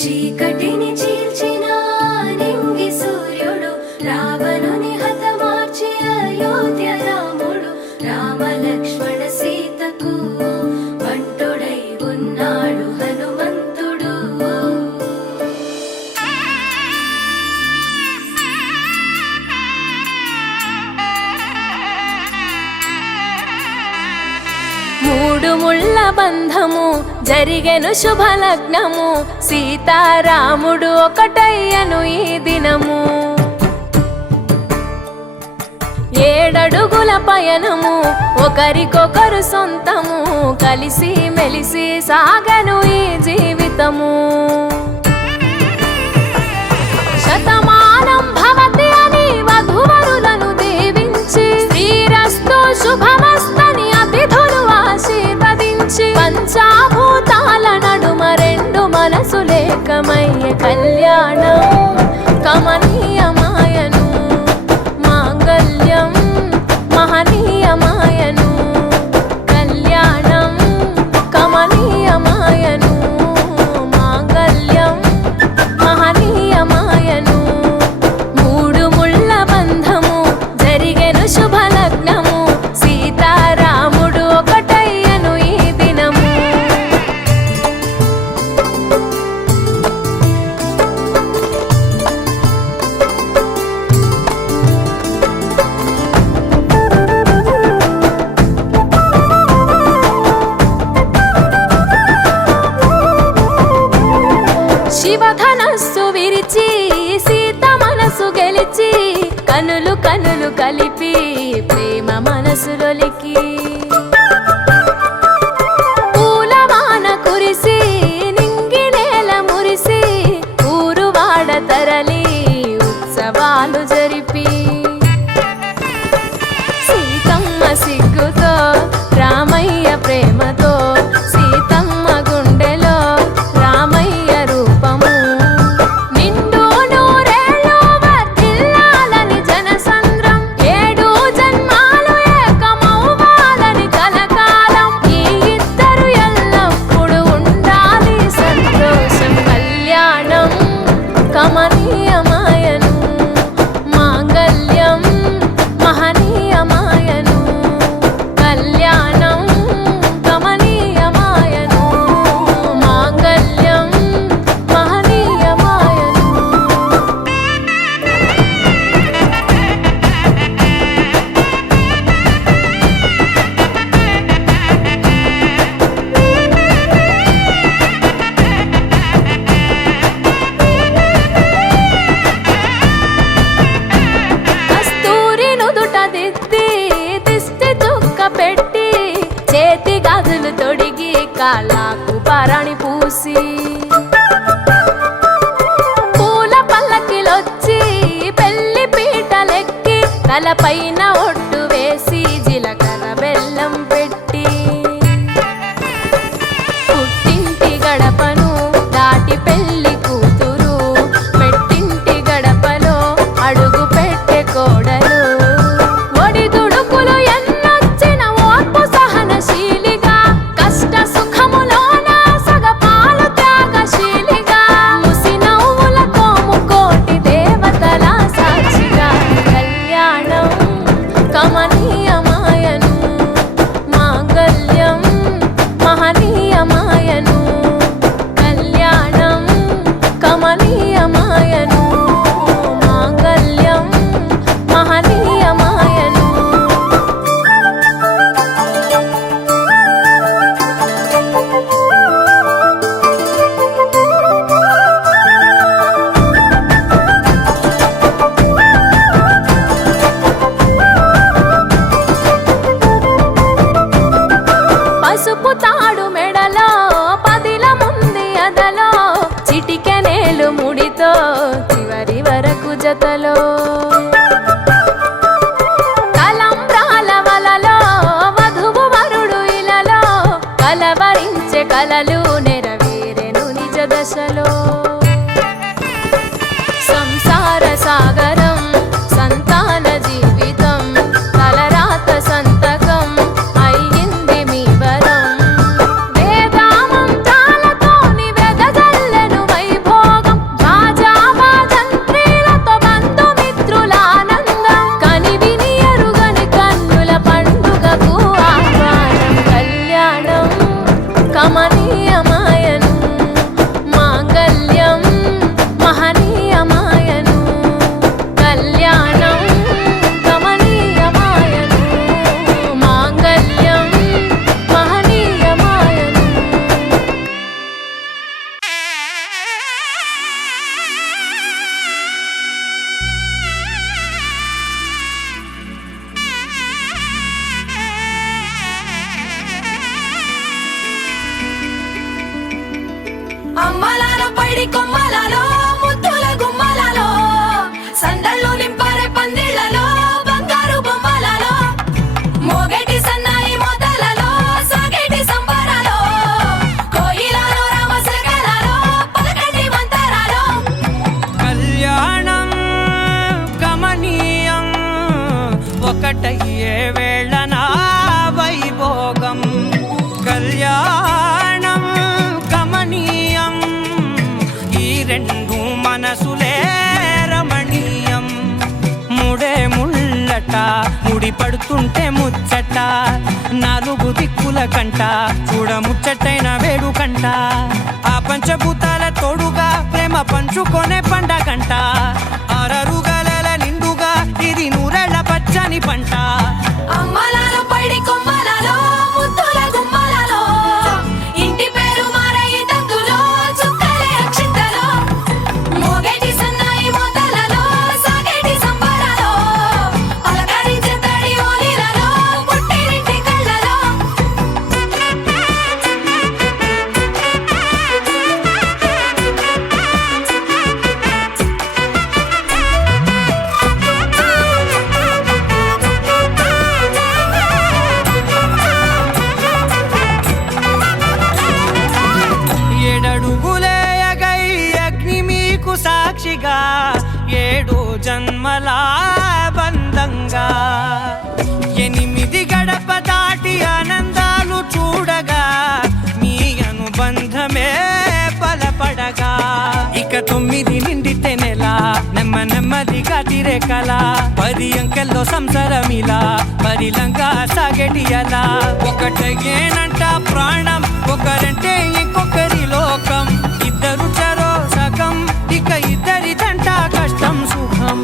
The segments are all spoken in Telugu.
చీకటిని చీల్చిన నింగి సూర్యుడు, రావణుని హతమార్చి అయోధ్య రాముడు, రామ లక్ష్మణ సీతకు బంటుడై ఉన్నాడు హనుమంతుడు. మూడు ముళ్ళ బంధము జరిగెను శుభలగ్నము, సీతారాముడు ఒకటయ్యను ఈ దినము. 7 అడుగుల పయనము ఒకరికొకరు సొంతము, కలిసి మెలిసి సాగను ఈ జీవితము. శతమానం భవతి అని వధువరులను దీవించి, శ్రీరస్తు శుభమస్తని అతిథులు ఆశీర్వదించి, పంచాభూతాల నడుమ 2 మనసులేకమయ్యే కళ్యాణం కమనీయమాయను, మాంగళ్యం మహనీయమాయను, కళ్యాణం కమనీయమాయను, మాంగళ్యం మహనీయమాయను. 3 ముళ్ళ బంధము జరిగెను శుభలగ్నము, సీతారాముడు ఒకటయ్యను ఈ దినము. శివధనస్సు విరిచి సీత మనసు గెలిచి, కనులు కనులు కలిపి ప్రేమ మనసులొలికి, పూలవాన కురిసి నింగి నేల మురిసి, ఊరువాడ తరలి ఉత్సవాలు జరిపి, సీతమ్మ సిగ్గుతో రామయ్య ప్రేమతో, సీతమ్మ గుండెలో రామయ్య రూపము. నిండు నూరేళ్ళు వర్ధిల్లాలని జనసంద్రం, 7 జన్మాలు ఏకమవ్వాలని కలకాలం, ఈ ఇద్దరు ఎల్లప్పుడూ ఉండాలి సంతోషం. కళ్యాణం కమనీయమాయను, మాంగళ్యం మహనీయమాయను, కళ్యాణం కమనీయమాయను, మాంగళ్యం మహనీయమాయను. కస్తూరి నుదుట దిద్ది దిష్టి చుక్క పెట్టి, చేతి గాజులు తొడిగి కాళ్ళకు పరణి పూసి, పూల పల్లకిలొచ్చి పెళ్లి పీటలెక్కి, తలపైన ఒట్టు వేసి జీలకర్ర బెల్లం పెట్టి, పుట్టింటి గడపను దాటి పెళ్లి కూతురు, పెట్టింటి గడపలో అడుగు పెట్టే కోడలు. ఒడిదుడుకులు ఎన్నొచ్చిన ఓర్పు సహనశీలిగా, కష్ట సుఖములోన సగపాలు త్యాగశీలిగా, ముసి నవ్వులతో ముకోటి దేవతల సాక్షిగా, కళ్యాణం కమనీయమాయను, మాంగళ్యం మహనీయమాయను, కళ్యాణం కమనీయమాయను, మాంగళ్యం మహనీయమాయను. పసుపు తాడు మెడలో పదిల ముంది అదలో, చిటికెనేలు ముడితో చివరి వరకు జతలో, తలంబ్రాల వలలో వధువు వరుడు ఇలలో, కలవరించే కలలు నెరవేరెను నిజ దశలో. సంసార సాగరం సంతాన జీవితం, తలరాత సంతకం అయ్యింది మీ వరం. వేదామంతాలతోని వెదజల్లెను వైభోగం, రెండు మనసులే రమణీయం. ముడే ముళ్ళట ముడి పడుతుంటే ముచ్చట, నాలుగు దిక్కుల కంట చూడ ముచ్చటైన వేడుకంట. ఆ పంచభూతాల తోడుగా ప్రేమ పంచుకొనే పండగంట. ఆరరుగల నిండుగా ఇది నూరెళ్ళ పచ్చని పంట. అమ్మలాలో పడి కొమ్మలలో ముద్దుల గుమ్మలలో, ఇంటి పేరు మారయి తందులో చుక్కలే అక్షింతలో, మోగేటి సన్నాయి మోతలలో సాగేటి సంబరాలో, పలకరించే తడి ఓలిలలో పుట్టినింటి కళ్ళలో. ఏడడుగులే ఎగై అగ్ని మీకు సాక్షిగా, ఏడు జన్మల బంధంగా. 8 గడప దాటి ఆనందాలు చూడగా, మీ అనుబంధమే బలపడగా. ఇక 9 నిండితే నెల నెమ్మదిగా తిరే కల. 10 అంకెల్లో సంసారమిలా పరిలంగా సాగేటి అలా. ఒకటేనంట ప్రాణం, ఒకరంటే ఇంకొకరి లోకం. ఇద్దరు చరో సగం, ఇక ఇద్దరిదంట కష్టం సుఖం.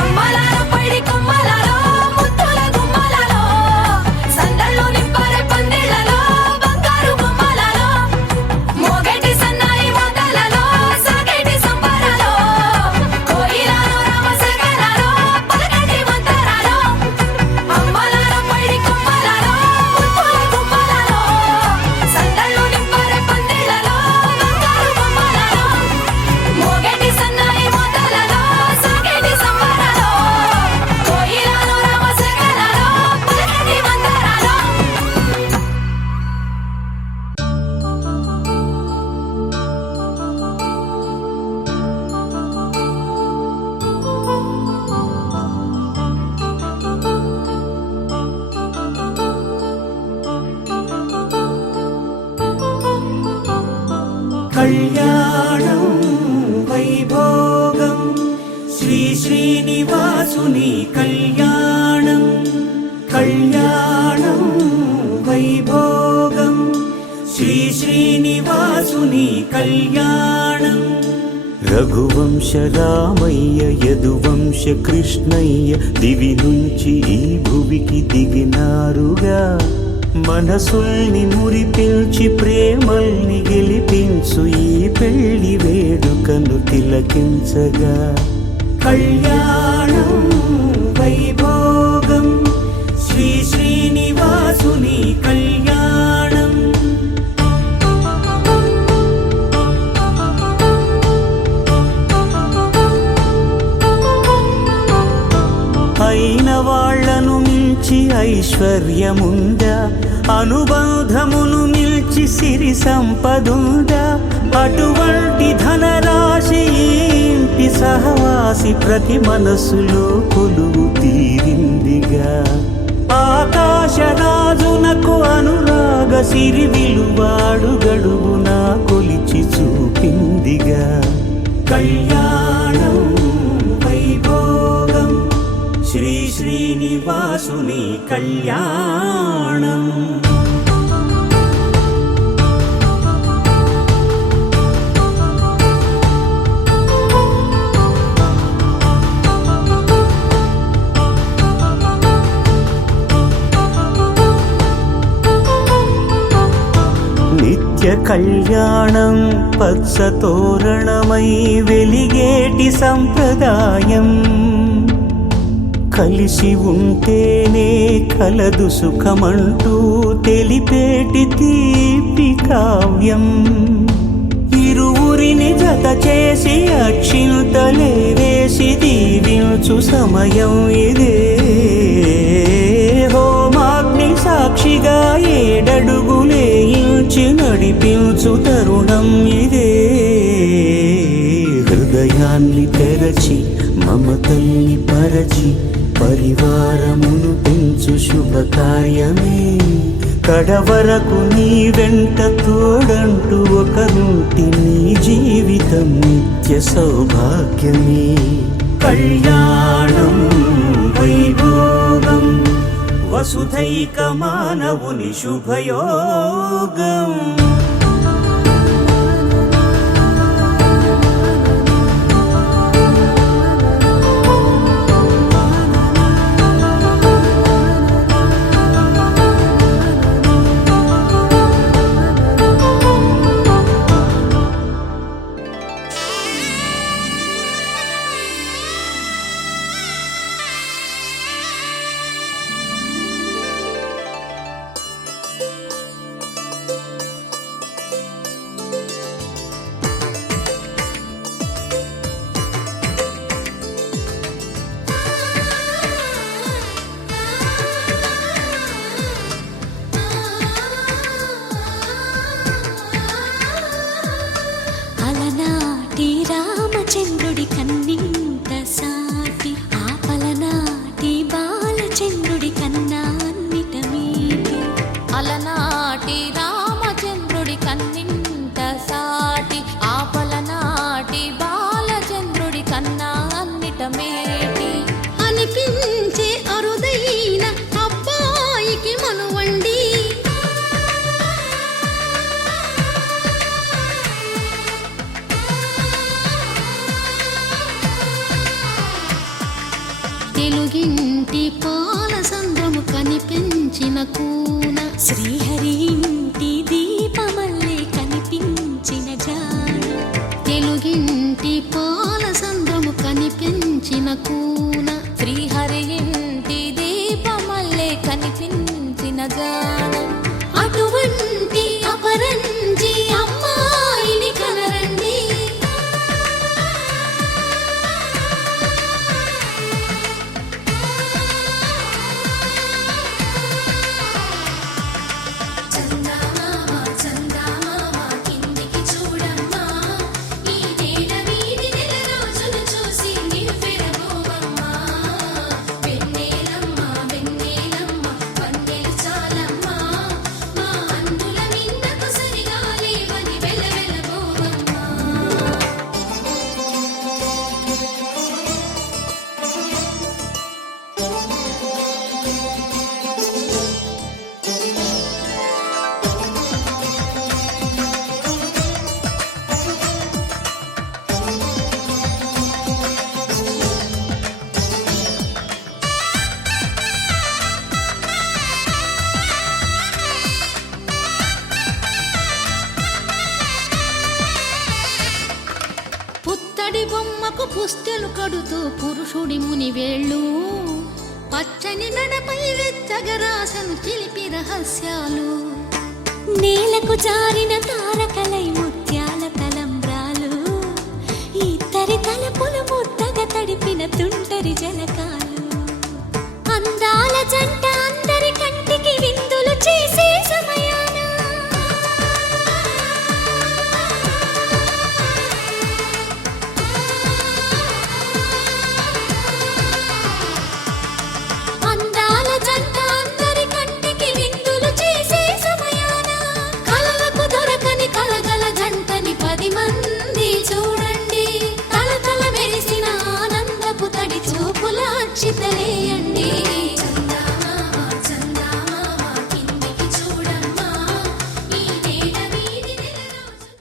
అమ్మలాలో పడి కొమ్మలలో ముద్దుల గుమ్మలలో, సందళ్ళు నింపరే పందిళ్ళలో బంగారు గుమ్మలలో, మోగేటి సన్నాయి మోతలలో సాగేటి సంబరాలో, కోయిలలో రామశకలలో పలకటి మంతరాలో. అమ్మలాలో పడి కొమ్మలలో ముద్దుల గుమ్మలలో, సందళ్ళు నింపరే పందిళ్ళలో బంగారు గుమ్మలలో, మోగేటి సన్నాయి మోతలలో సాగేటి సంబరాలో, కోయిలలో రామశకలలో పలకటి మంతరాలో. కళ్యాణం వైభోగం శ్రీ శ్రీనివాసుని కళ్యాణం. కళ్యాణం వైభోగం శ్రీ శ్రీనివాసుని కళ్యాణం. రఘువంశ రామయ్య యదువంశ కృష్ణయ్య దివి నుంచి ఈ భువికి దిగినారుగా. మనసుల్ని మురిపించి ప్రేమల్ని గెలిపించు ఈ పెళ్లి వేడుకను తిలకించగా. కళ్యాణం వైభోగం శ్రీ శ్రీనివాసుని కళ్యాణం. అయిన వాళ్లను మించి ఐశ్వర్యముందా, అనుబంధమును మిల్చి సిరి సంపదుందా. అటువంటి ధనరాశి ఇంటి సహవాసి ప్రతి మనసులో కొలువు తీరిందిగా. ఆకాశరాజునకు అనురాగ సిరి విలువాడు గడువునా కొలిచి చూపిందిగా. కళ్యాణం వైభోగం శ్రీ శ్రీనివాసుని కళ్యాణం. నిత్య కళ్యాణం పచ్చ తోరణమై వెలిగేటి సంప్రదాయం. కలిసి ఉంటేనే కలదు సుఖమంటూ తెలిపేటి తీపి కావ్యం. ఇరువురిని జత చేసి అక్షింతలే వేసి దీవించు సమయం ఇదే. హోమాగ్ని సాక్షిగా 7 అడుగులే ఇంచి నడిపించు తరుణం ఇదే. హృదయాన్ని తెరచి మమతల్ని పరచి పరివారమును పెంచు శుభకార్యమే కడవరకు నీ వెంట తోడంటూ ఒకరుంటి నీ జీవితం నిత్య సౌభాగ్యమే. కళ్యాణం వైభోగం వసుధైక మానవుని శుభయోగం. అలనాటి రామచంద్రుడి కన్నింత సాటి ఆపలనాటి బాలచంద్రుడి కన్నా అన్నిట మీటి. అలనాటి రామచంద్రుడి కన్నింత సాటి ఆపలనాటి బాలచంద్రుడి కన్నా అన్నిట మేటి. అనిపించే అరుదైన అబ్బాయికి మనువండి. తెలుగింటి పాల సంద్రము కనిపించిన కూన శ్రీహరి ఇంటి దీపమల్లే కనిపించిన జాడ. తెలుగింటి పాల సంద్రము కనిపించిన కూన శ్రీహరి ఇంటి దీపమల్లే కనిపించిన జాడ. అటువంటి అపరంజి అమ్మాయిని కనరండి. చందమామ చందమామ కిందికి చూడమ్మా, ఈ నేల వీధి నెల రోజులు చూసి నివ్వెరబోవమ్మా. వెన్నెలమ్మ వెన్నెలమ్మ వన్నెలు చాలమ్మా, మా అందుల మిన్నకు సరిగా లేవని వెలవెలబోవమ్మా. పుత్తడి బొమ్మకు పుస్తెలు కడుతూ పురుషుడి ముని వేళ్ళు పచ్చని నడపై వెచ్చగరాసను చిలిపి రహస్యాలు. నేలకు జారిన తారకలై ముత్యాల తలంబ్రాలు, ఇద్దరి తలపులు ముద్దగా తడిపిన తుంటరి జలకాలు. అందాల జంట అందరి కంటికి విందులు చేసే సమయాన అందాల జంట అందరి కంటికి విందులు చేసే సమయాన కలలకు దొరకని కలగల జంటని 10 మంది చూడండి. తలతల మెరిసిన ఆనందపు తడి చూపుల అక్షితలేయండి. చందమామ చందమామ కిందికి చూడమ్మా, ఈ నేల వీధి నెల రోజులు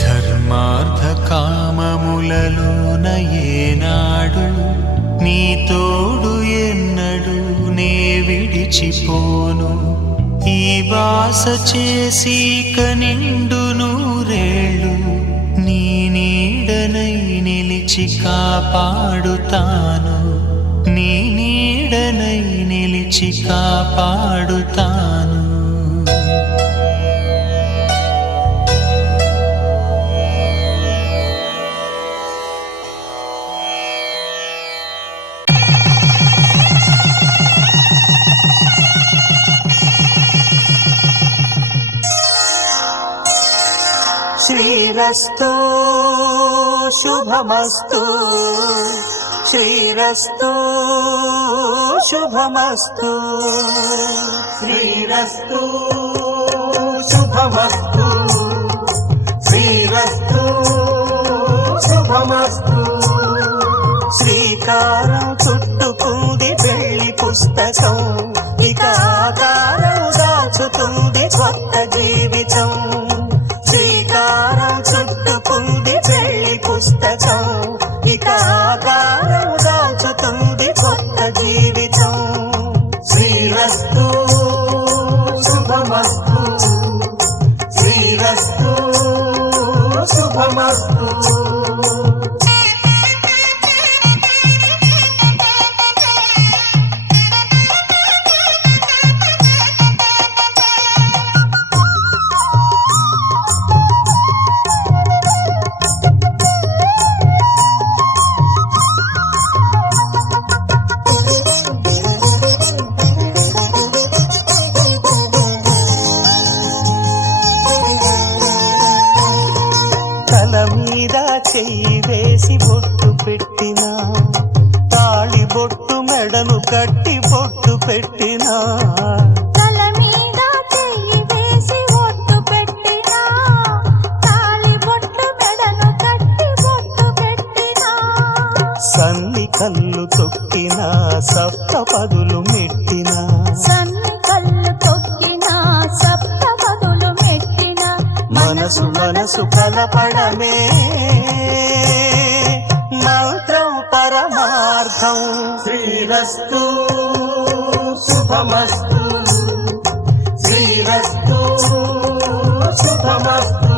ధర్మార్థ కామములలోన ఏనాడు నీ తోడు ఎన్నడు నే విడిచిపోను. ఈ బాస చేసి కనిండు నూరేళ్ళు నీ నీడనై నిలిచి కాపాడుతాను. నీ నీడనై నిలిచి కాపాడుతాను. శ్రీరస్తు శుభమస్తు శ్రీరస్తు శుభమస్తు శ్రీరస్తు శుభమస్తు శ్రీరస్తు శుభమస్తు శ్రీకారం చుట్టుకుంది పెళ్లి పుస్తకం ఇక ఆకారం దాచుతుంది కొత్త జీవితం శ్రీకారం చుట్టుకుంది పెళ్లి పుస్తకం ఇక ఆకారం దాచుతుంది కొత్త జీవితం శ్రీరస్తు శుభమస్తు శ్రీరస్తు శుభమస్తు తల మీద చెయ్యి వేసి బొట్టు పెట్టినా తాళి బొట్టు మెడను కట్టి బొట్టు పెట్టినా తల మీద చెయ్యి వేసి ఒట్టు పెట్టినా తాళి బొట్టు మెడను కట్టి బొట్టు పెట్టినా సన్ని కళ్ళు తొక్కినా సప్త పదులు మెట్టినా సన్ని కళ్ళు తొక్కినా సప్త పదులు మెట్టినా మనసు మనసు కలపడమే మంత్రం పరమార్థం శ్రీరస్తు శుభమస్తు శ్రీరస్తు శుభమస్తు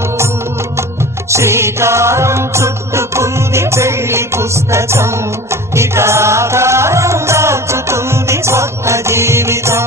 శ్రీకారం చుట్టుకుంది పెళ్లి పుస్తకం ఇక ఆకారం దాచుతుంది కొత్త జీవితం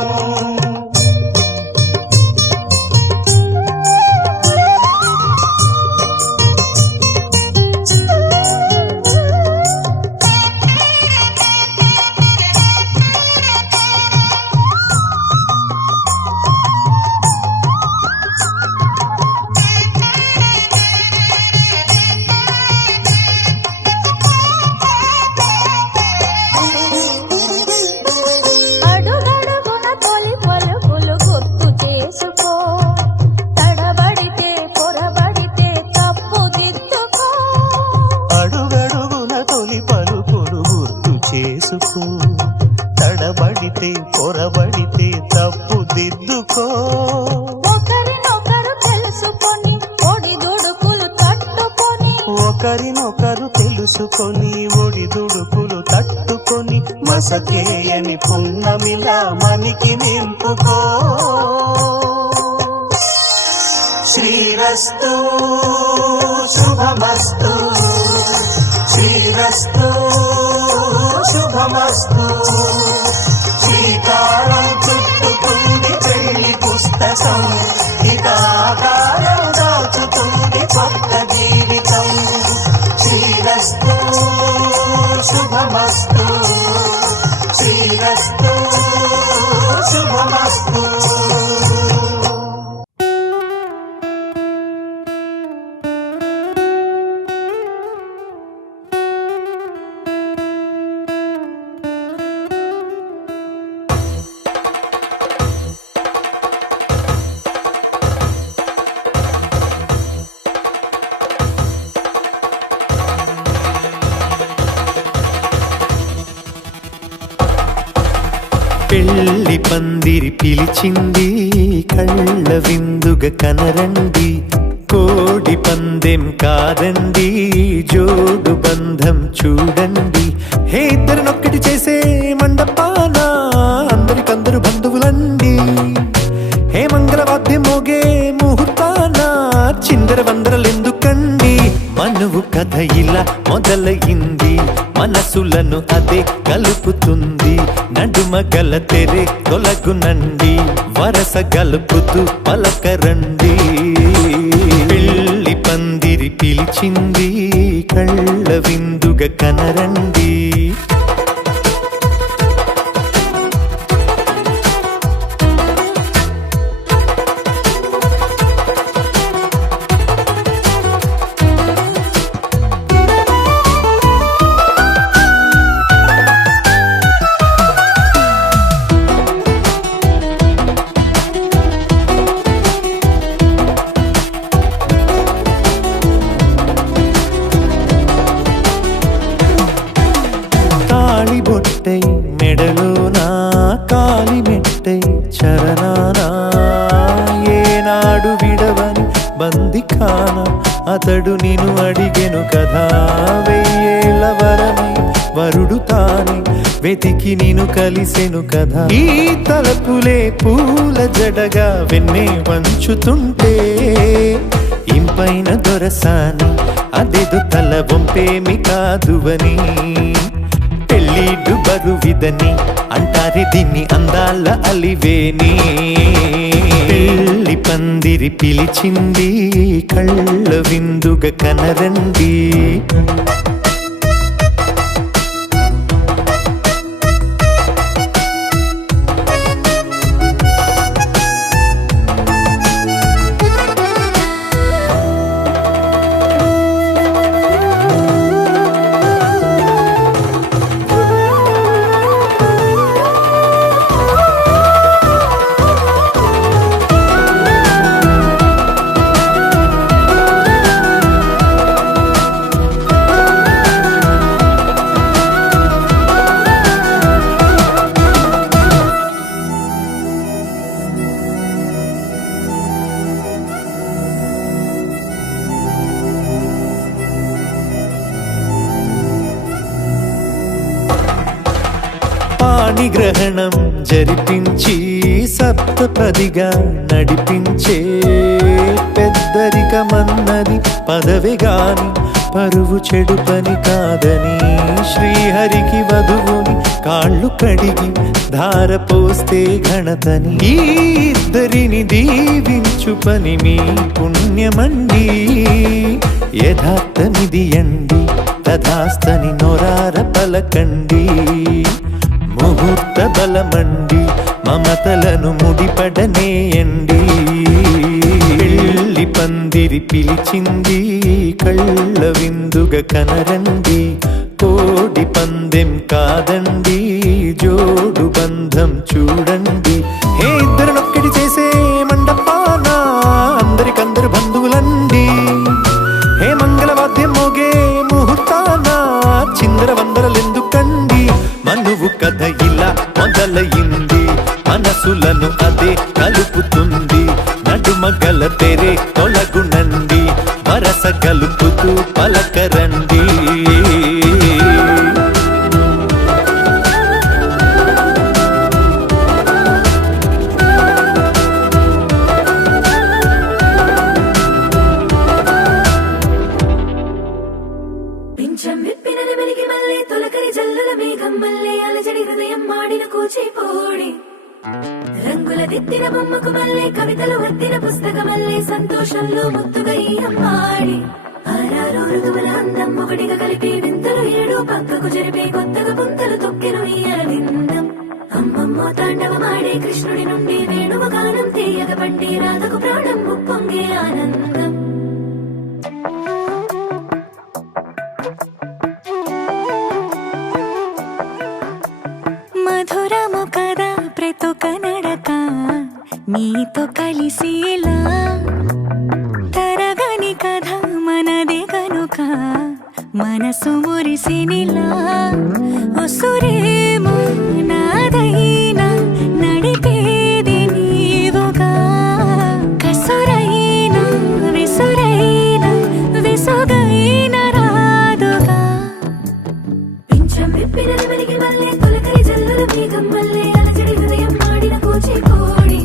అడుగడుగున తొలి పలుకులు గుర్తు చేసుకో తడబడితే పొరబడితే తప్పు దిద్దుకో అడుగడుగున తొలి పలుకులు గుర్తు చేసుకో తడబడితే పొరబడితే తప్పు దిద్దుకో ఒకరినొకరు తెలుసుకొని ఒడిదుడుకులు తట్టుకొని ఒకరినొకరు తెలుసుకొని ఒడిదుడుకులు తట్టుకొని మసకేయని పున్నమిలా మనికి నింపుకో శ్రీరస్తు శుభమస్తు శ్రీరస్తు శుభమస్తు శ్రీకారం చుట్టుకుంది పెళ్లి పుస్తకం ఇక ఆకారం దాచుతుంది కొత్త జీవితం శ్రీరస్తు శుభమస్తు శ్రీరస్తు శుభమస్తు పెళ్లి పందిరి పిలిచింది కళ్ళ విందుగ కనరండి కోడి పందెం కాదండి జోడు బంధం చూడండి హే ఇద్దరినొక్కటి చేసే మండపాన అందరికందరు బంధువులండి హే మంగళవాద్యం మోగే ముహూర్తాన చిందర వందరలెందుకండి మనువు కథ ఇలా మొదలయింది మనసులను అదే కలుపుతుంది నడుమ గల తెరే తొలగునండి వరస గలుపుతూ పలకరండి పెళ్లి పందిరి పిలిచింది కళ్ళ విందుగ కనరండి దొరసానా ఏనాడు విడవని బందిఖాన అతడు నిన్ను అడిగెను కదా వెయ్యేళ్ళ వరమై వరుడు తానే వెతికి నిన్ను కలిసెను కదా ఈ తలపులే పూల జడగా వెన్నే వంచుతుంటే ఇంపైన దొరసాని అదేదో తల వంపేమి కాదువని పెళ్ళిడు బరువిదని అంటారే దీన్ని అందాల అలివేని పెళ్ళి పందిరి పిలిచింది కళ్ళ విందుగా కనరండి పాణిగ్రహణం జరిపించి సప్తపదిగా నడిపించే పెద్దరికమన్నది పదవి గాని పరువు చెడు పని కాదని శ్రీహరికి వధువుని కాళ్ళు కడిగి ధార పోస్తే ఘనతని ఈ ఇద్దరిని దీవించు పని మీ పుణ్యమండి యథార్థమిది అండి తథాస్తని నొరార పలకండి ముహూర్త బలమండి మమతలను ముడిపడనేయండి పెళ్ళి పందిరి పిలిచింది కళ్ళ విందుగా కనరండి కోడి పందెం కాదండి జోడు బంధం చూడండి హే ఇద్దరినొక్కటి చేసే మండపాన అందరికందరు బంధువులండి హే మంగళవాద్యం మోగే ముహూర్తాన చిందర వందరలెందుకండి మనువు కథ ఇలా మొదలయింది మనసులను అదే కలుపుతుంది నడుమగల తెరే తొలగునండి వరస కలుపుతూ పలకరండి పింఛం విప్పిన వెలిగి మల్లె తొలకరి జల్లుల మేఘం మల్లె అలజడి హృదయం మాడిన కూచిపోడి రంగుల దిద్దిన బొమ్మకు మల్లె కవితలు వత్తిన పుస్తక మల్లె సంతోషంలో ముత్తుగా ఈ అమ్మాడి ఆరారు ఋతువుల అందం ఒకటిగా కలిపి వింతలు ఏడు పక్కకు జరిపే కొత్తగా పుంతలు తొక్కెను ఈ అరవిందం అమ్మమ్మో తాండవమాడే కృష్ణుడి నుండి వేణువ గానం తీయగ పండి రాధకు ప్రాణం ఉప్పొంగే ఆనందం మధురము కదా ప్రతొక నడక నీతో కలిసేలా తరగని కథ మనదే కనుక మనసు మురిసినిలా ఒసురేమో నాదైనా నడిపేది నీవుగా కసురైనా విసురైనా విసుగైన రాదుగా పింఛం విప్పిన వెలిగి మల్లె తొలకరి జల్లుల మేఘం మల్లె అలజడి హృదయం మాడిన కూచిపోడి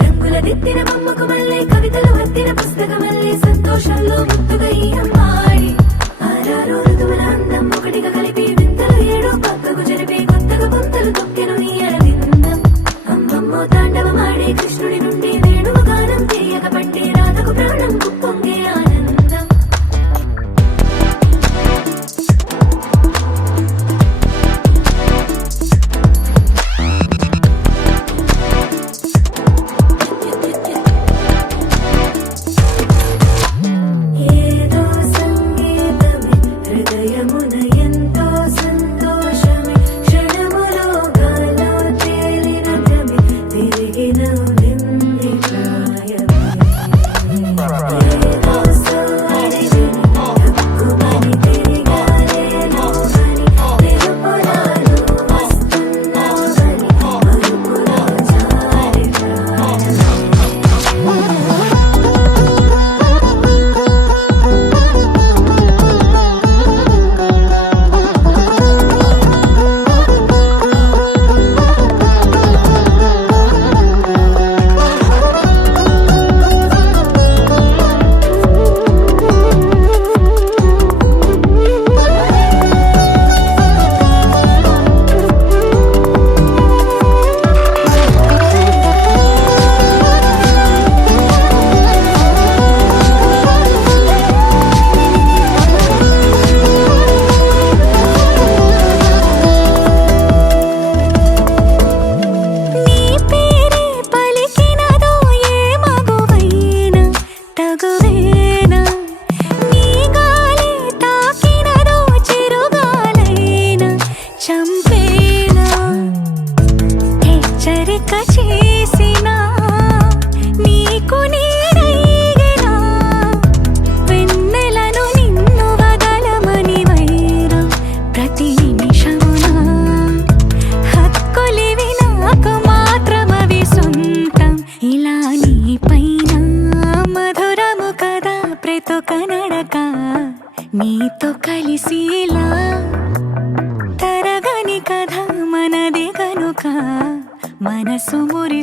రంగుల దిద్దిన బొమ్మకు మల్లె కవితలు వత్తిన పుస్తక మల్లె సంతోషంలో ముత్తుగా ఈ అమ్మాడి ఆరారు ఋతువుల అందం ఒకటిగా కలిపి వింతలు ఏడు పక్కకు జరిపే కొత్తగా పుంతలు తొక్కెను ఈ అరవిందం అమ్మమ్మో తాండవమాడే కృష్ణుడి నుండి వేణువ గానం తీయగ పండి రాధకు ప్రాణం ఉప్పొంగే ఆనందం ఏదో సంగీతమే హృదయమున ఎంతో సంతోషమే క్షణములో గాలో తేలిన భ్రమే తిరిగిన విందు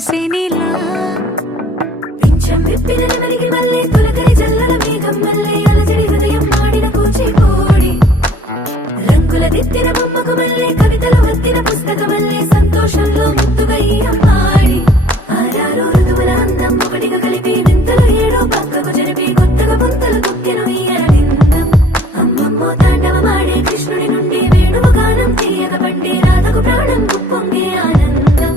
కురిసెనిలా పింఛం విప్పిన నెమలికి మల్లె తొలకరి జల్లుల మేఘం మల్లె అలజడి హృదయం మాడిన కూచిపూడి రంగుల దిద్దిన బొమ్మకు మల్లె కవితలు వత్తిన పుస్తక మల్లె సంతోషంలో ముద్దుగా ఆడి ఆరారు ఋతువుల అందం ఒకటిగా కలిపి వింతలు ఏడో పక్కకు జరిపి కొత్తగా పుంతలు తొక్కెను ఈ ఆడిందం అమ్మమ్మో తాండవమాడే కృష్ణుడి నుండి వేణువు గానం తీయగ పండి రాధకు ప్రాణం పొంగే ఆనందం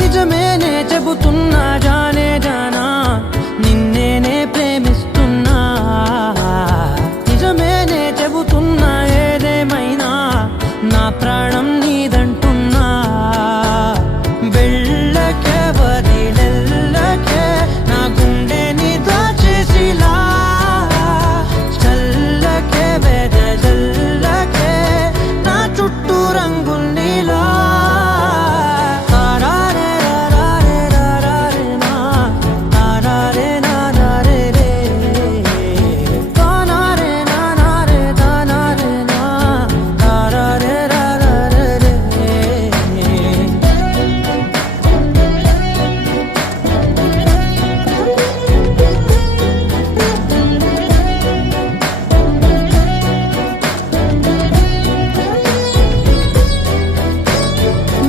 నిజమేనే చెబుతున్నా జానే జానా నిన్నేనే ప్రేమిస్తున్నా నిజమేనే చెబుతున్నా ఏదేమైనా నా ప్రాణం నీదంటున్నా వెళ్ళకే వదిలెల్లకే నా గుండెని దాచేసిలా చల్లకే వెదజల్లకే నా చుట్టూ రంగుల్నిలా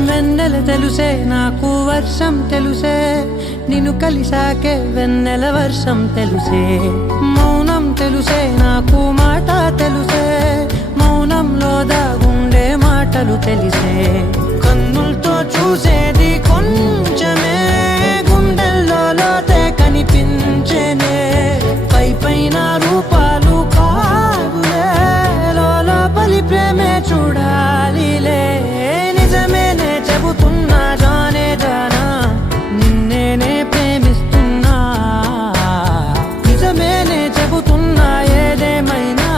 వెన్నెల తెలుసే నాకు వర్షం తెలుసే నిన్ను కలిసాకే వెన్నెల వర్షం తెలుసే మౌనం తెలుసే నాకు మాట తెలుసే మౌనంలో దాగుండే మాటలు తెలిసే కన్నులతో చూసేది కొంచెమే గుండెల్లో లోతే కనిపించేనే పై పైన రూపాలు కాదులే లోపలి ప్రేమే చూడాలిలే నిజమేనే చెబుతున్నా జానే జానా నిన్నేనే ప్రేమిస్తున్నా నిజమేనే చెబుతున్నా ఏదేమైనా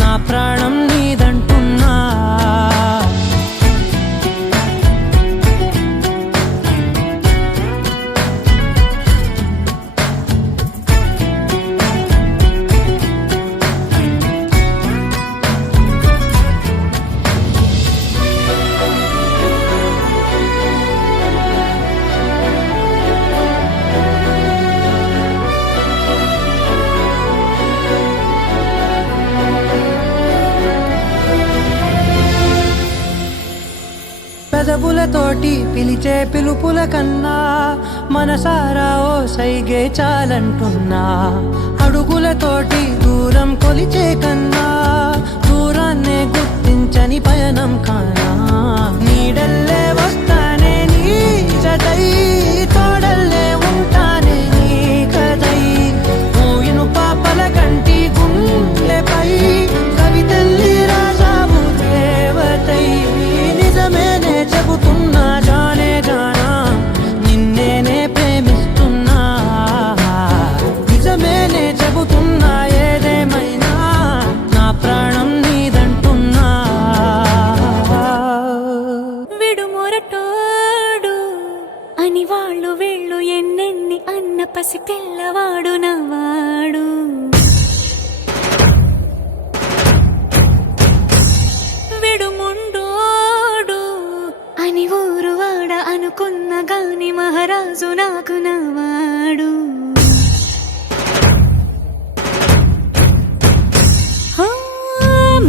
నా ప్రాణం నీదంటున్నా పెదవులతోటి పిలిచే పిలుపుల కన్నా మనసారా ఓ సైగే చాలంటున్నా అడుగులతోటి దూరం కొలిచే కన్నా దూరాన్నే గుర్తించని పయనం కానా నీడల్లే వస్తానే నీ జతై తోడల్లే ఉంటానే నీ కదై మూయిను పాపల కంటి గుండెపై కవితల్లి రాజావు దేవతై నిజమేనే చెబుతున్నా జానే జానా నిన్నేనే ప్రేమిస్తున్నా నిజమేనే చెబుతున్నా ఏదేమైనా నా ప్రాణం నీదంటున్నా విడుమొరటోడు అని వాళ్ళు వీళ్ళు ఎన్నెన్ని అన్న పసి పిల్లవాడు నవ్వాడు విడుముండోడు అని ఊరు వాడ అనుకున్న గాని మహారాజు నాకు నవ్వాడు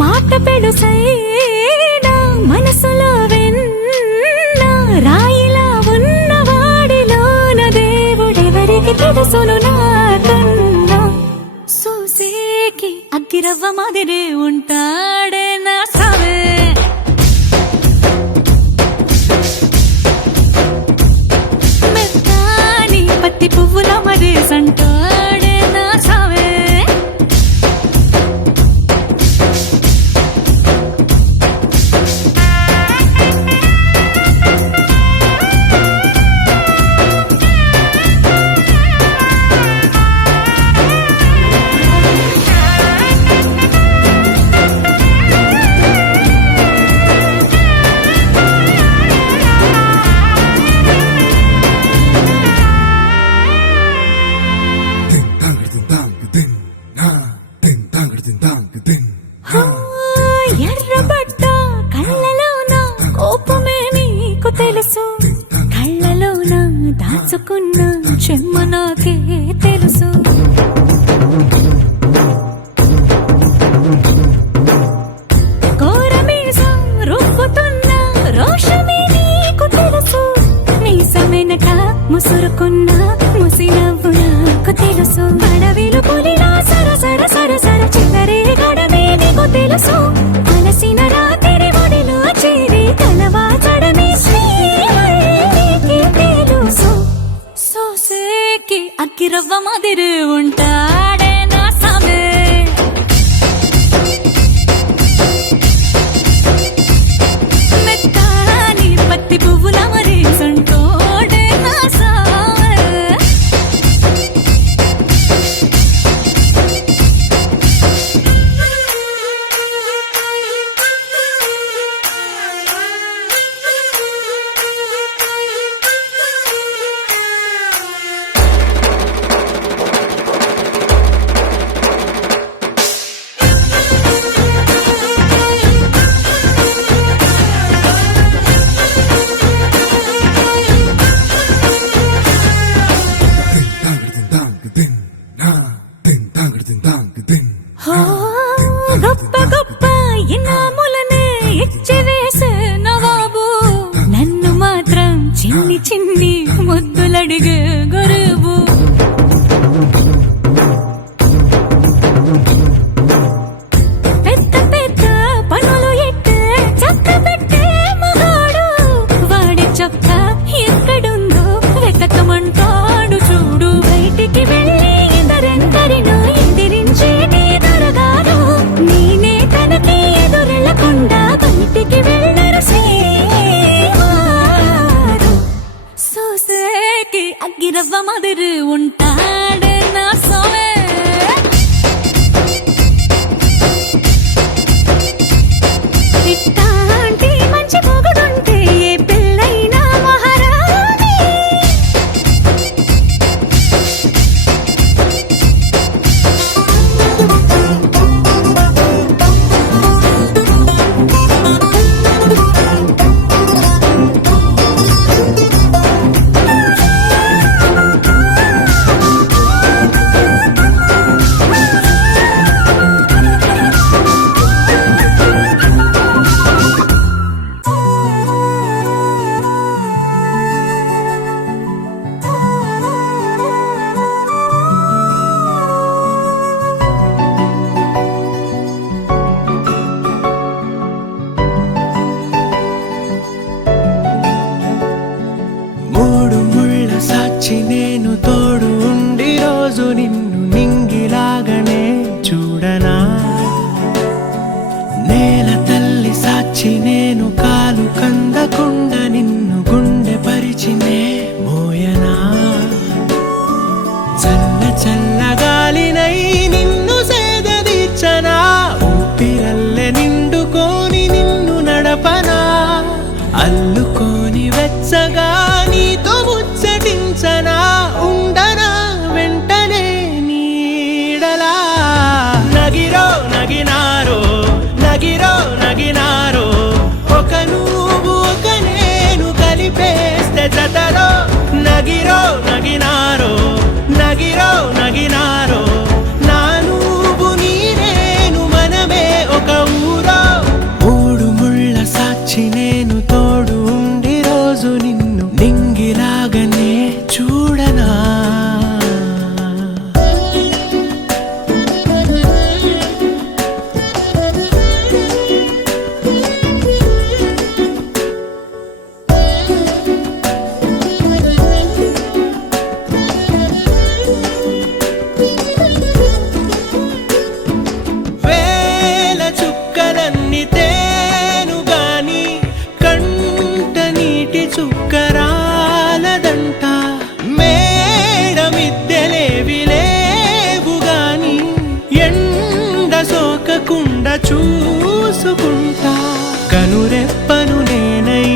మాట పెడుసైనా మనసులో వెన్న రాయిలా ఉన్నవాడిలోన దేవుడెవరికి తెలుసును నాకన్నా చూసేకి అగ్గిరవ్వ మాదిరే ఉంటాడే నా సావే మెత్తాని పత్తి పువ్వుల మరేసంటాడే నా సావే చెమ్మ నాకే తెలుసు. కోరమీసం రుబ్బుతున్న రోషమే నీకు తెలుసు. మీసమెనక ముసురుకున్న ముసినవ్వు నాకు తెలుసు. అడవిలు పులిలా సరసర సరసర చెదరే గడమే నీకు తెలుసు. అలసిన రాత్రి ఒడిలో చేరి కలవాచడమే శ్రీకి తెలుసు. సోసేకి అక్కిరవ్వ మాదిరి ఉంటాడే నా సామే. మెత్తాని పత్తి పువ్వుల మరేసంటోడే నా సామే. హో, గొప్ప గొప్ప ఇనాములనే ఇచ్చివేసే నవాబు. నన్ను మాత్రం చిన్ని చిన్ని ముద్దులడిగే గురువు. పెద్ద పెద్ద పనులు ఎట్టే చక్క పెట్టే మగాడు. వాడి చొక్క ఎక్కడుందో వెతకమంటాడు చూడు. బయటికి వెళ్ళి ఇద్దరెందరినో ఎదిరించేటి దొరగారు. నేనే తనకి ఎదురెళ్ళకుండా బయటికి వెళ్ళరు శ్రీవారు. సోసేకి అగ్గిరవ్వ మాదిరి ఉంటాడే నా సోమే. ఇట్టాంటి మంచి మొగుడుంటే ఏ పెళ్ళైనా మహారాణి. మూడు ముళ్ళ సాక్షి నేను తోడు ఉండి రోజు నిన్ను నింగిలాగనే చూడనా. నేల తల్లి సాక్షి నేను కాలు కందకుండా నిన్ను గుండె పరిచినే మోయనా. చల్ల చల్లగాలినై నిన్ను సేదదీర్చనా. ఊపిరల్లె నిండుకోని నిన్ను నడపనా. అల్లుకోని వెచ్చగా నీతో ముచ్చటించనా. ఉండనా వెంటనే నీడలా. నగిరో నగినారో నగిరో నగినారో ఒక నువ్వు ఒక నేను కలిపేస్తే జతలో. నగిరో నగినారో నగిరో నగినారో నా నువ్వు నీ నేను మనమే ఒక ఊరో. మూడు ముళ్ళ సాక్షి నేను తోడు ఉండి రోజు నిన్ను నింగిలాగనే చూడనా. వేల చుక్కలన్నీ తేను గాని కంట నీటి చుక్కరాలదంట. మేడ మిద్దెలేవి లేవు గాని ఎండ సోకకుండా చూసుకుంటా. కనురెప్పను నేనై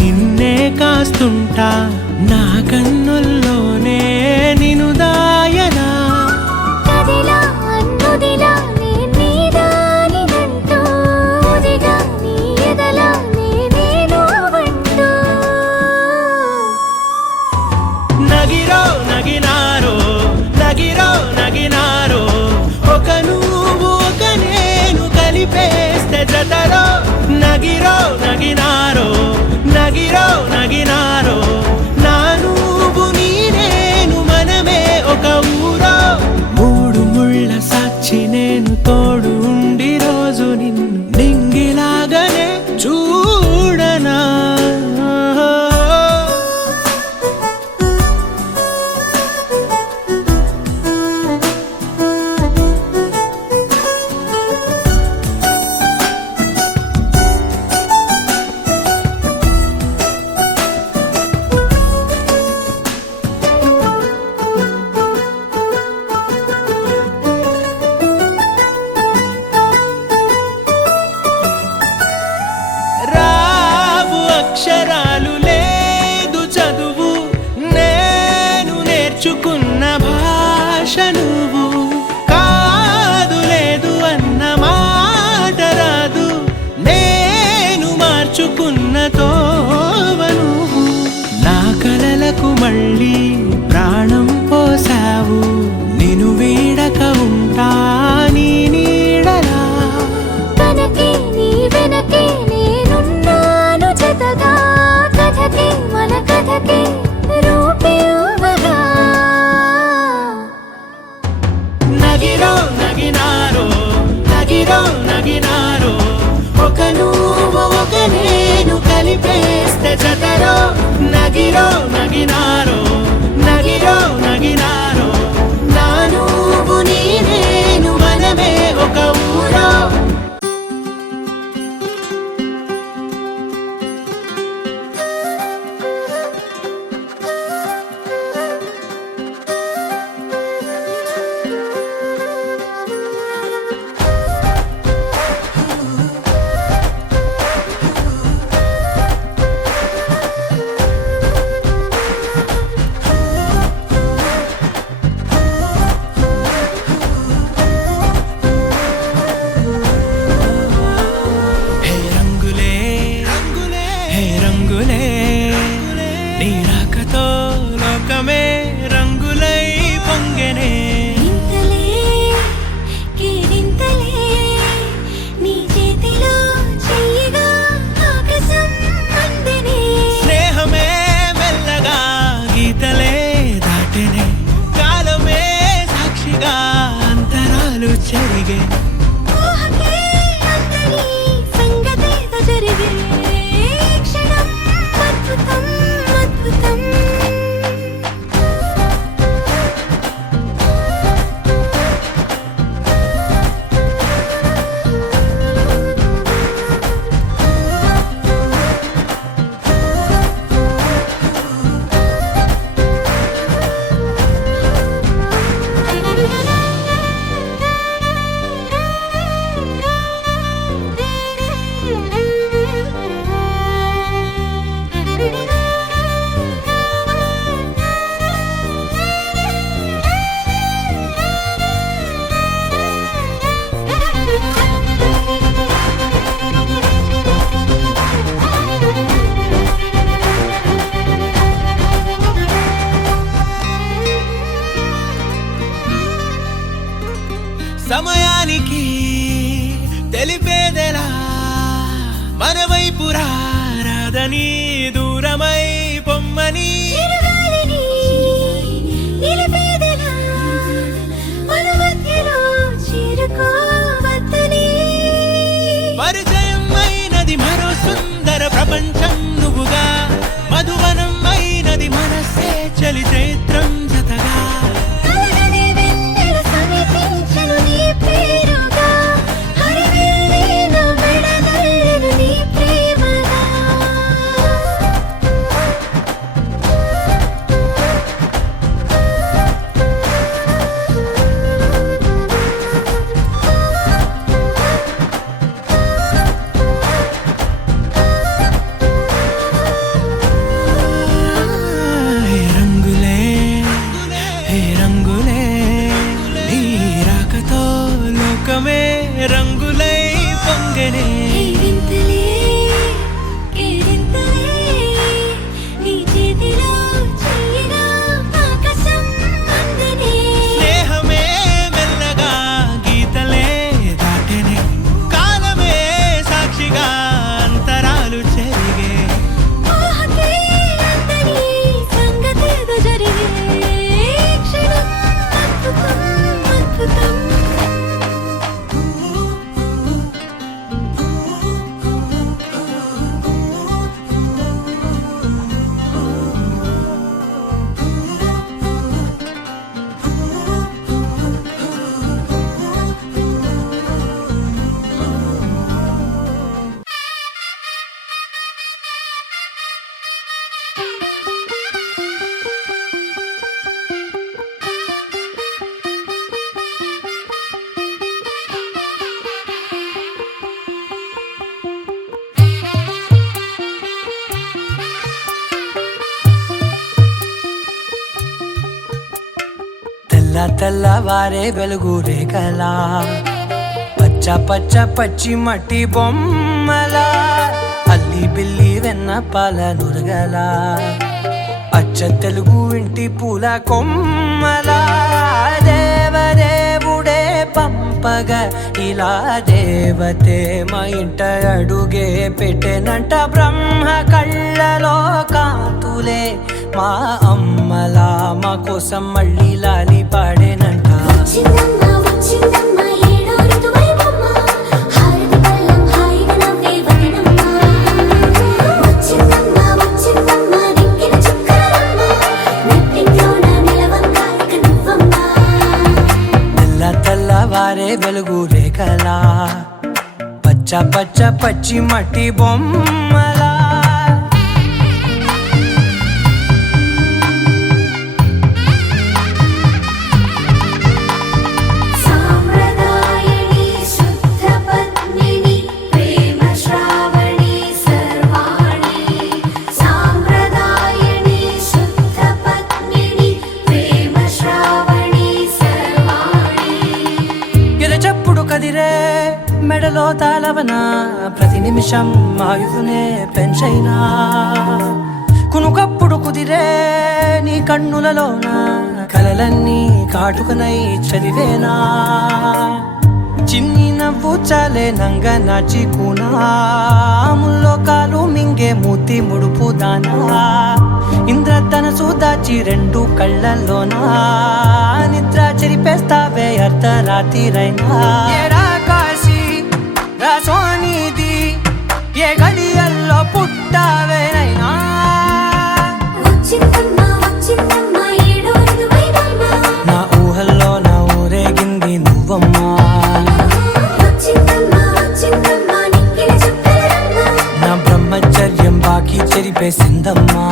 నిన్నే కాస్తుంటా. నా కన్నుల్లోనే నిను దాయనా. కదిలా అన్నుదిలా నీ నీదానిదంటూ ఉదిగా నీ ఎదలా నేనేను వంటూ. నగిరో నగిన నగిరో నగినారో నగిరో నగినారో నా నువ్వు నీ నేను మనమే ఒక ఊరో మూడు ముళ్ళ సాక్షి నేను తోడు ఉండి రోజు నిన్ను నింగిలాగనే చూడనా రావు అక్షరాలు లేదు చదువు నేను నేర్చుకున్న భాష నువ్వు కాదు లేదు అన్న మాట రాదు నేను మార్చుకున్న తోవ నువ్వు నా కలలకు మళ్ళీ ప్రాణం పోసావు నిన్ను వీడక ఉంటా నీ నీడలా కనకే నీ వెనకే నేనున్నాను జతగా కథకే మన కథకే రూపివ్వగా నగిరో నగినారో నగిరో నగినారో ఒక నువ్వు ఒక నేను కలిపేస్తే జతరో నగిరో నగినారో నగిరో నగినారో నా నువ్వు నీ నేను మనమే ఒక ఊరో హే రంగులే రంగులే హే రంగులే నీ రాకతో లోకమే రంగులై పొంగెనే ఇంతలే కేరింతలే నీ చేతిలో చెయ్యగా ఆకాశం అందనే స్నేహమే మెల్లగా గీతలే దాటెనే కాలమే సాక్షిగా అంతరాలు చెరిగే ఊహకే అందరి సంగతేదో జరిగే క్షణం అద్భుతం అద్భుతం సమయానికి తెలిపేదెలా మన వైపు రాదని దూరమై పొమ్మని చిరుగాలిని నిలిపేదెలా మన మధ్యలో చేరుకోవద్దని పరిచయం అయినది మరో సుందర ప్రపంచం నువ్వుగా మధువనం అయినది మనసే చలి చైత్రం జతగా కలగనే వెన్నెల సమీపించను నీ పేరుగా హరివెల్లి నా మెడనల్లను నీ ప్రేమగా హే రంగులే తెల్లవారే వెలుగు రేఖలా పచ్చ పచ్చ పచ్చి మట్టి బొమ్మలా అల్లి బిల్లి వెన్న పాల నురగలా అచ్చ తెలుగు ఇంటి పూల కొమ్మలా దేవదేవుడే పంపగా ఇలా దేవతే మా ఇంట అడుగే పెట్టెనంట బ్రహ్మ కళ్ళలో కాంతులే మా అమ్మలా మా కోసం మళ్ళీ లాలి పాడేనంట వచ్చిందమ్మ వచ్చిందమ్మ ఏడో ఋతువైవమ్మ హారతి పళ్ళం హాయిగా నవ్వే వదనమ్మ వచ్చిందమ్మ వచ్చిందమ్మ దిక్కిన చుక్కలమ్మ నెట్టింట్లోన నిలవంగా ఇక నువ్వమ్మ తెల్లవారే వెలుగు రేఖలా పచ్చ పచ్చ పచ్చి మట్టి బొమ్మలా సాంప్రదాయని శుద్ధ పద్మిని ప్రేమ శ్రావణి సర్వాణి సాంప్రదాయని శుద్ధ పద్మిని ప్రేమ శ్రావణి సర్వాణి ఎరచప్పుడు కదిరే మెడలో తాళవన ప్రతి నిమిషం ఆయుధునే పెంచైనా కునుకప్పుడు కుదిరే నీ కన్నులలోన కలలన్నీ కాటుకనై చదివేనా చిన్ని నవ్వు చాలే నంగ నాచి కూనాముల్లో కాలు మింగే మూతి ముడుపు దానా ఇంద్రధనసు దాచి రెండు కళ్ళల్లోనా నిద్ర చెరిపేస్తావే అర్ధరాత్రిరైనా ఏరా కాశీ రా సోనిది ఏ గడియల్లో పుట్టావేనైనా వచ్చిందమ్మ వచ్చిందమ్మ ఏడో ఋతువైవమ్మ నా ఊహల్లో నా ఊరేగింది నువ్వమ్మా వచ్చిందమ్మ వచ్చిందమ్మ నిక్కిన చుక్కలమ్మ నా బ్రహ్మచర్యం బాకీ చెరిపేసిందమ్మా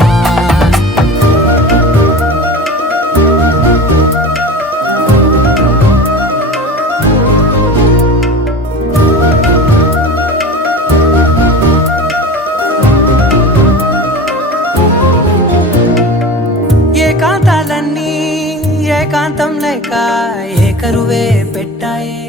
ఏకాంతాలన్నీ ఏకాంతం లేక ఏకరువే పెట్టాయే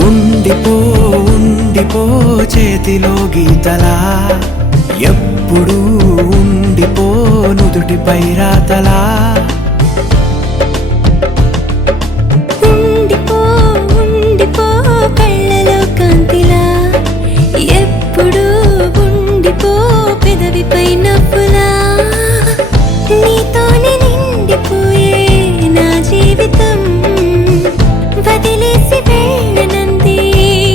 ఉండిపో ఉండిపో చేతిలో గీతలా ఎప్పుడు ఉండిపో నుదుటిపై రాతలా ఉండిపో ఉండిపో కళ్ళలో కాంతిలా ఎప్పుడు ఉండిపో పెదవిపై నవ్వులా నీతోనే నిండిపోయే నా జీవితం వదిలేసి వెళ్ళనంది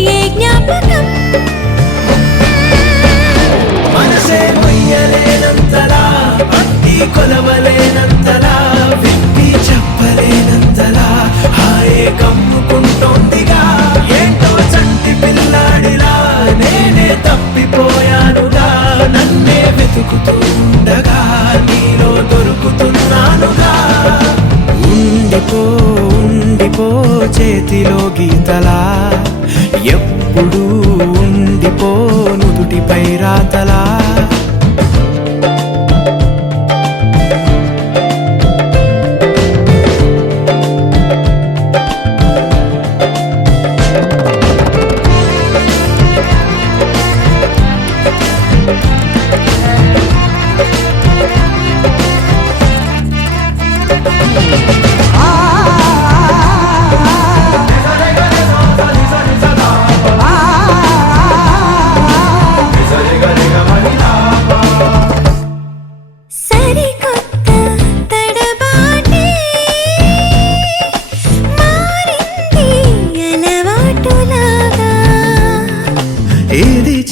ఏ జ్ఞాపకం మనసే మొయ్యలేనంతలా అట్టి కొలవలేనంతలా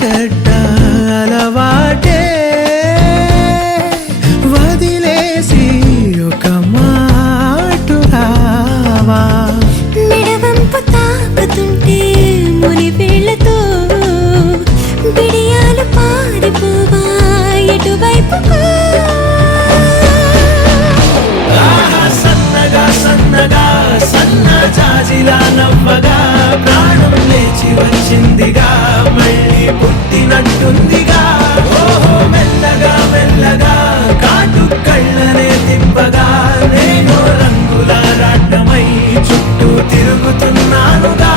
చెడ్డ అలవాటే వదిలేసి ఒక మాటు రావా మెడవంపు తాకుతుంటే ముని వేళ్లతో బిడియాలు పారిపోవా ఎటువైపుకు సన్నగా సన్నగా సన్న జాజిలా నవ్వగా ప్రాణం లేచి వచ్చిందిగా మళ్ళీ పుట్టినట్టుందిగా ఓహో మెల్లగా మెల్లగా కాటు కళ్ళనే తిప్పగా నేను రంగుల రాటమై చుట్టూ తిరుగుతున్నానుగా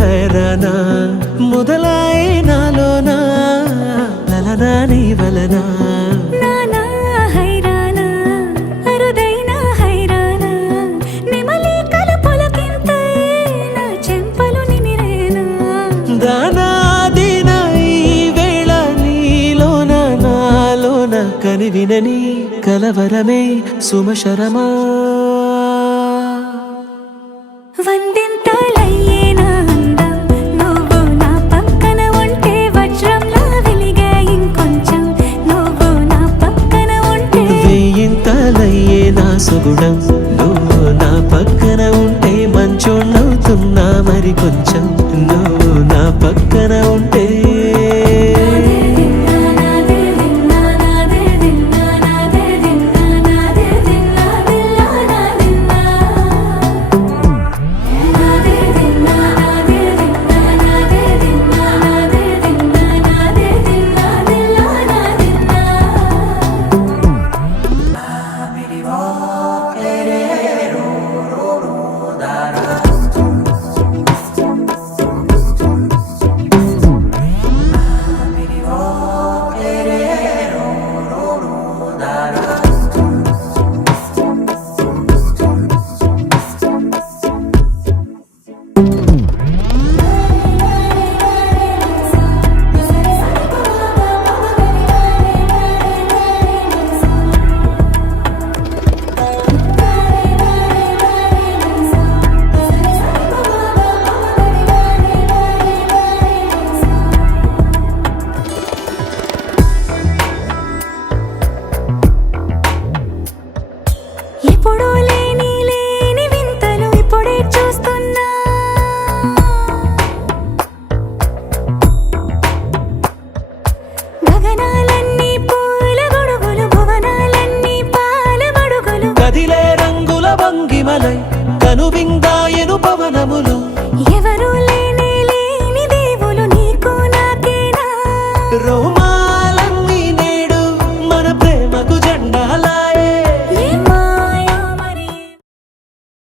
హైరానా మొదలాయే నాలోనా లలనా నీ వలనా నానా హైరానా అరుదైన హైరానా నెమలి కలుపులకింతై నా చెంపలు నిమిరేనా దానాదిన ఈ వేళ నీలోన నాలోన కనివినని కలవరమే సుమశరమా